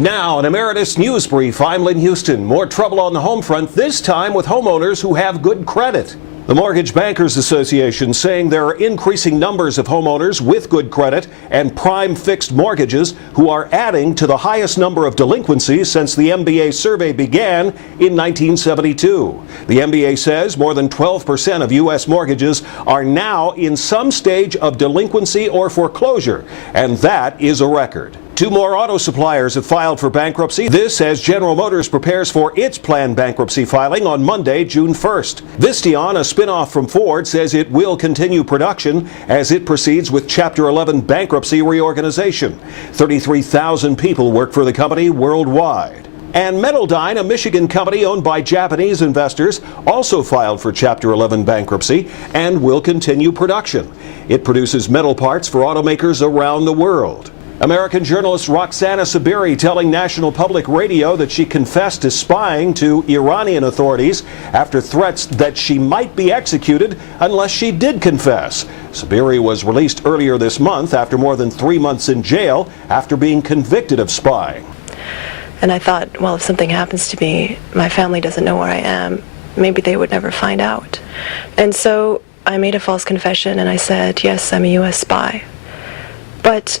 Now, an Emeritus Newsbrief, I'm Lynn Houston. More trouble on the home front, this time with homeowners who have good credit. The Mortgage Bankers Association saying there are increasing numbers of homeowners with good credit and prime fixed mortgages who are adding to the highest number of delinquencies since the MBA survey began in 1972. The MBA says more than 12% of U.S. mortgages are now in some stage of delinquency or foreclosure, and that is a record. Two more auto suppliers have filed for bankruptcy. This as General Motors prepares for its planned bankruptcy filing on Monday, June 1st. Visteon, a spin-off from Ford, says it will continue production as it proceeds with Chapter 11 bankruptcy reorganization. 33,000 people work for the company worldwide. And Metaldyne, a Michigan company owned by Japanese investors, also filed for Chapter 11 bankruptcy and will continue production. It produces metal parts for automakers around the world. American journalist Roxanna Saberi telling National Public Radio that she confessed to spying to Iranian authorities after threats that she might be executed unless she did confess. Saberi was released earlier this month after more than 3 months in jail after being convicted of spying. And I thought, well, if something happens to me, my family doesn't know where I am. Maybe they would never find out. And so I made a false confession and I said, yes, I'm a U.S. spy. But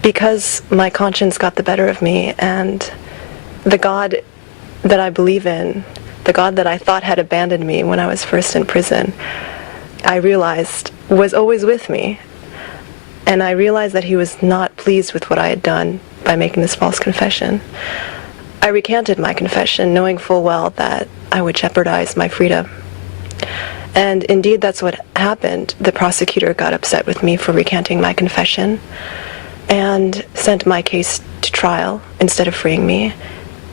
because my conscience got the better of me and the God that I believe in, the God that I thought had abandoned me when I was first in prison, I realized was always with me. And I realized that he was not pleased with what I had done by making this false confession. I recanted my confession, knowing full well that I would jeopardize my freedom. And indeed, that's what happened. The prosecutor got upset with me for recanting my confession and sent my case to trial instead of freeing me.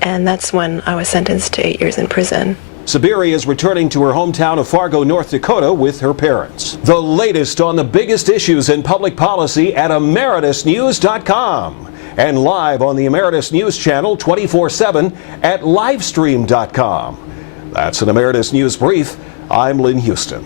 And that's when I was sentenced to 8 years in prison. Saberi is returning to her hometown of Fargo, North Dakota with her parents. The latest on the biggest issues in public policy at emeritusnews.com and live on the Emeritus News channel 24/7 at livestream.com. That's an Emeritus News Brief. I'm Lynn Houston.